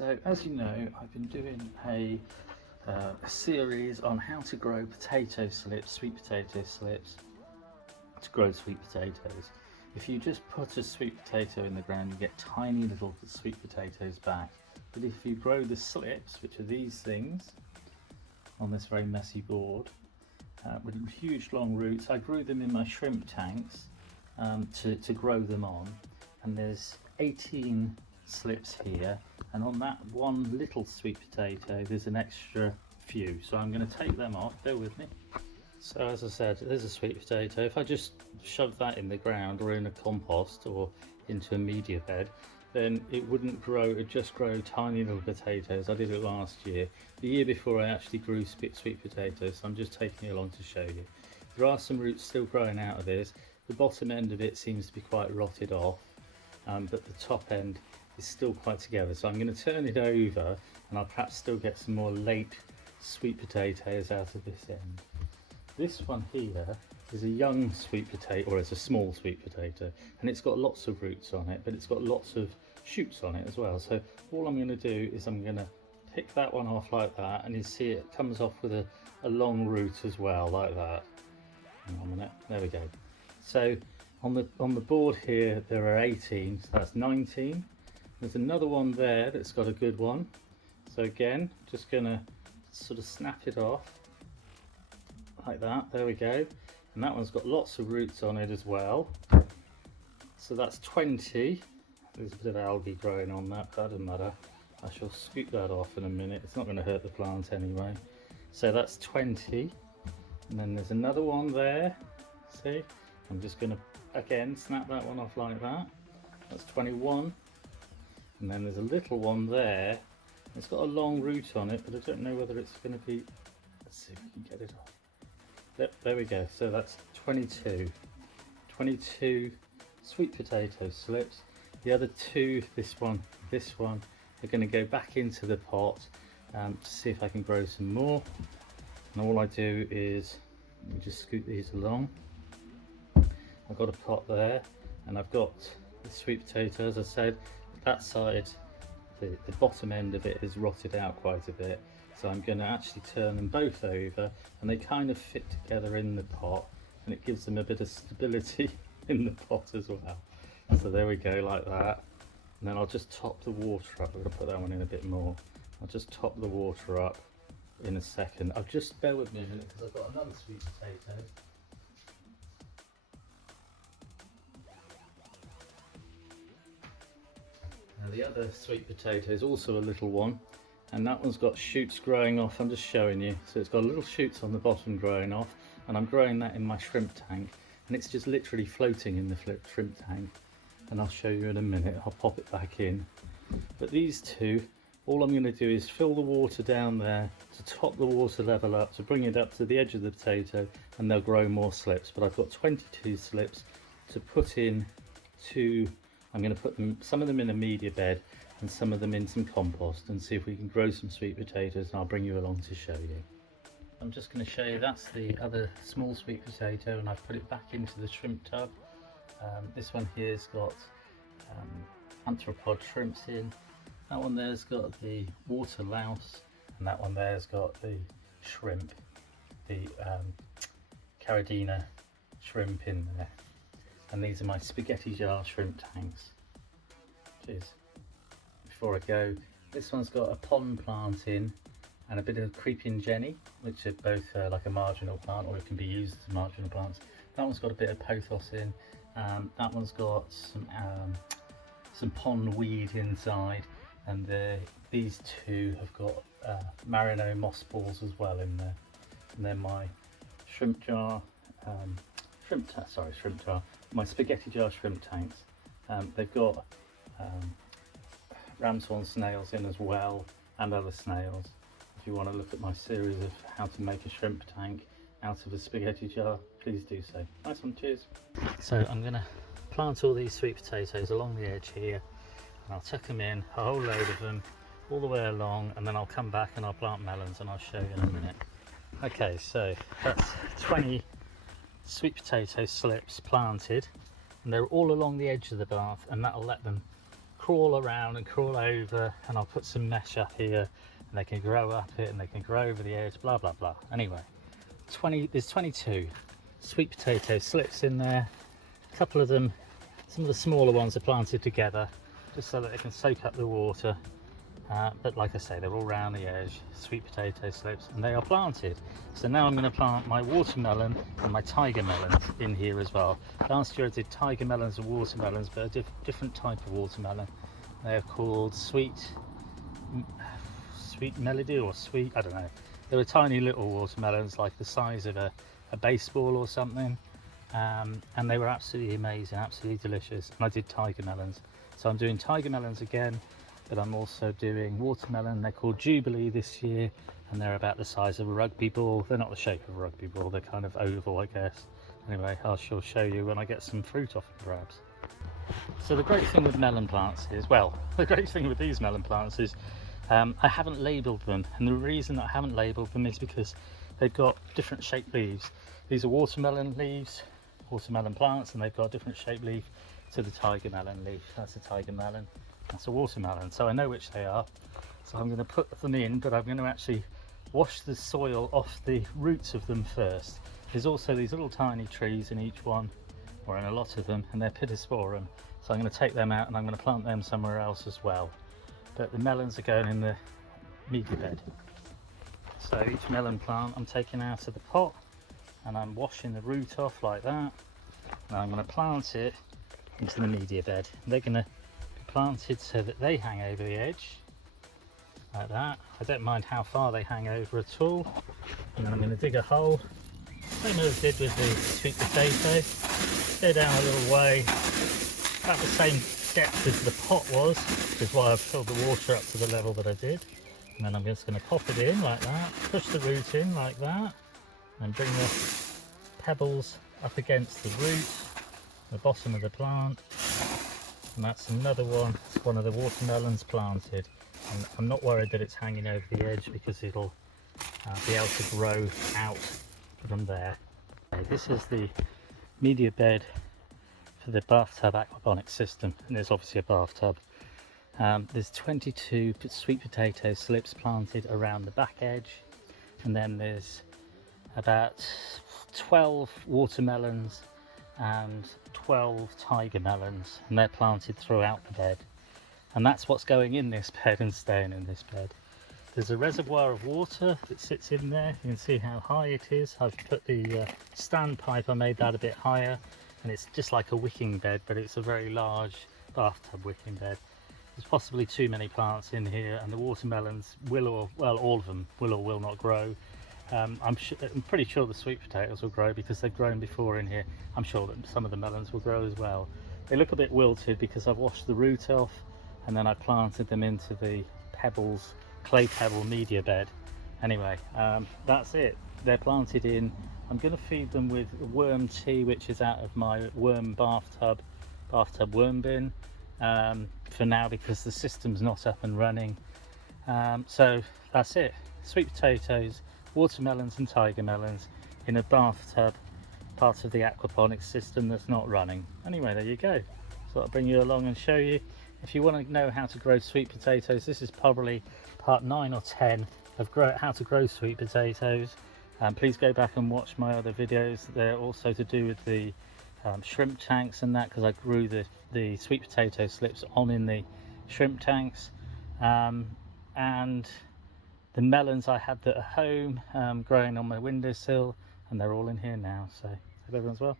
So as you know, I've been doing a series on how to grow potato slips, sweet potato slips, to grow sweet potatoes. If you just put a sweet potato in the ground, you get tiny little sweet potatoes back. But if you grow the slips, which are these things, on this very messy board, with huge long roots, I grew them in my shrimp tanks to grow them on. And there's 18 slips here, and on that one little sweet potato there's an extra few, so I'm going to take them off. Bear with me. So as I said, there's a sweet potato. If I just shove that in the ground or in a compost or into a media bed, then it wouldn't grow, it'd just grow tiny little potatoes. I did it last year. The year before I actually grew sweet potatoes, so I'm just taking it along to show you. There are some roots still growing out of this. The bottom end of it seems to be quite rotted off, but the top end is still quite together. So I'm going to turn it over and I'll perhaps still get some more late sweet potatoes out of this end. This one here is a young sweet potato, or it's a small sweet potato, and it's got lots of roots on it, but it's got lots of shoots on it as well. So all I'm going to do is I'm going to pick that one off like that, and you see it comes off with a long root as well, like that. Hang on a minute, there we go. So on the board here there are 18, so that's 19. There's another one there that's got a good one. So again, just gonna sort of snap it off like that. There we go. And that one's got lots of roots on it as well. So that's 20. There's a bit of algae growing on that, but that doesn't matter. I shall scoop that off in a minute. It's not going to hurt the plant anyway. So that's 20. And then there's another one there. See? I'm just going to again snap that one off like that. That's 21. And then there's a little one there. It's got a long root on it, but I don't know whether it's going to be. Let's see if we can get it off. There we go. So that's 22 sweet potato slips. The other two, this one, are going to go back into the pot to see if I can grow some more. And all I do is just scoop these along. I've got a pot there, and I've got the sweet potato. As I said, that side, the bottom end of it is rotted out quite a bit, so I'm going to actually turn them both over, and they kind of fit together in the pot, and it gives them a bit of stability in the pot as well. So there we go, like that. And then I'll just top the water up. I'm going to put that one in a bit more. I'll just top the water up in a second. I'll just bear with me a minute because I've got another sweet potato. Now the other sweet potato is also a little one, and that one's got shoots growing off. I'm just showing you. So it's got little shoots on the bottom growing off, and I'm growing that in my shrimp tank, and it's just literally floating in the shrimp tank. And I'll show you in a minute. I'll pop it back in. But these two, all I'm going to do is fill the water down there to top the water level up, to bring it up to the edge of the potato, and they'll grow more slips. But I've got 22 slips to put in to. I'm going to put them, some of them in a media bed and some of them in some compost, and see if we can grow some sweet potatoes, and I'll bring you along to show you. I'm just going to show you, that's the other small sweet potato, and I've put it back into the shrimp tub. This one here's got arthropod shrimps in. That one there's got the water louse, and that one there's got the shrimp, the caradina shrimp in there. And these are my spaghetti jar shrimp tanks. Cheers. Before I go, this one's got a pond plant in and a bit of creeping jenny, which are both like a marginal plant, or it can be used as marginal plants. That one's got a bit of pothos in. That one's got some pond weed inside, and these two have got marino moss balls as well in there. And then my shrimp jar, my spaghetti jar shrimp tanks. They've got ram's horn snails in as well, and other snails. If you want to look at my series of how to make a shrimp tank out of a spaghetti jar, please do so. Nice one, cheers. So I'm going to plant all these sweet potatoes along the edge here, and I'll tuck them in, a whole load of them, all the way along, and then I'll come back and I'll plant melons, and I'll show you in a minute. Okay, so that's 20 sweet potato slips planted, and they're all along the edge of the bath, and that'll let them crawl around and crawl over, and I'll put some mesh up here and they can grow up it and they can grow over the edge, blah blah blah. Anyway, there's 22 sweet potato slips in there. A couple of them, some of the smaller ones are planted together just so that they can soak up the water. But like I say, they're all around the edge, sweet potato slips, and they are planted. So now I'm going to plant my watermelon and my tiger melons in here as well. Last year I did tiger melons and watermelons, but a different type of watermelon. They are called sweet melody or sweet, I don't know. They were tiny little watermelons, like the size of a baseball or something. And they were absolutely amazing, absolutely delicious. And I did tiger melons. So I'm doing tiger melons again, but I'm also doing watermelon. They're called Jubilee this year, and they're about the size of a rugby ball. They're not the shape of a rugby ball, they're kind of oval, I guess. Anyway, I shall show you when I get some fruit off them perhaps. So the great thing with melon plants is, well, the great thing with these melon plants is I haven't labelled them, and the reason I haven't labelled them is because they've got different shaped leaves. These are watermelon leaves, watermelon plants, and they've got a different shaped leaf to the tiger melon leaf. That's a tiger melon, that's a watermelon, so I know which they are. So I'm going to put them in, but I'm going to actually wash the soil off the roots of them first. There's also these little tiny trees in each one, or in a lot of them, and they're Pittosporum, so I'm going to take them out and I'm going to plant them somewhere else as well. But the melons are going in the media bed. So each melon plant I'm taking out of the pot and I'm washing the root off like that, and I'm going to plant it into the media bed. They're going to be planted so that they hang over the edge like that. I don't mind how far they hang over at all. And then I'm going to dig a hole, same as I did with the sweet potato. Go down a little way, about the same depth as the pot was, which is why I've filled the water up to the level that I did. And then I'm just going to pop it in like that, push the root in like that, and bring the pebbles up against the root, the bottom of the plant. And that's another one, it's one of the watermelons planted. And I'm not worried that it's hanging over the edge because it'll be able to grow out from there. Okay, this is the media bed for the bathtub aquaponics system, and there's obviously a bathtub. There's 22 sweet potato slips planted around the back edge, and then there's about 12 watermelons and 12 tiger melons, and they're planted throughout the bed. And that's what's going in this bed and staying in this bed. There's a reservoir of water that sits in there. You can see how high it is. I've put the standpipe, I made that a bit higher, and it's just like a wicking bed, but it's a very large bathtub wicking bed. There's possibly too many plants in here, and the watermelons will, or well, all of them will or will not grow. I'm pretty sure the sweet potatoes will grow because they've grown before in here. I'm sure that some of the melons will grow as well. They look a bit wilted because I've washed the root off, and then I planted them into the pebbles, clay pebble media bed. Anyway, that's it. They're planted in. I'm going to feed them with worm tea, which is out of my worm bathtub worm bin for now, because the system's not up and running. So that's it. Sweet potatoes, watermelons and tiger melons in a bathtub, part of the aquaponics system that's not running. Anyway, there you go. So I'll bring you along and show you. If you want to know how to grow sweet potatoes, this is probably part 9 or 10 of how to grow sweet potatoes. Please go back and watch my other videos. They're also to do with the shrimp tanks and that, because I grew the sweet potato slips on in the shrimp tanks. And the melons I had that at home growing on my windowsill, and they're all in here now. So hope everyone's well.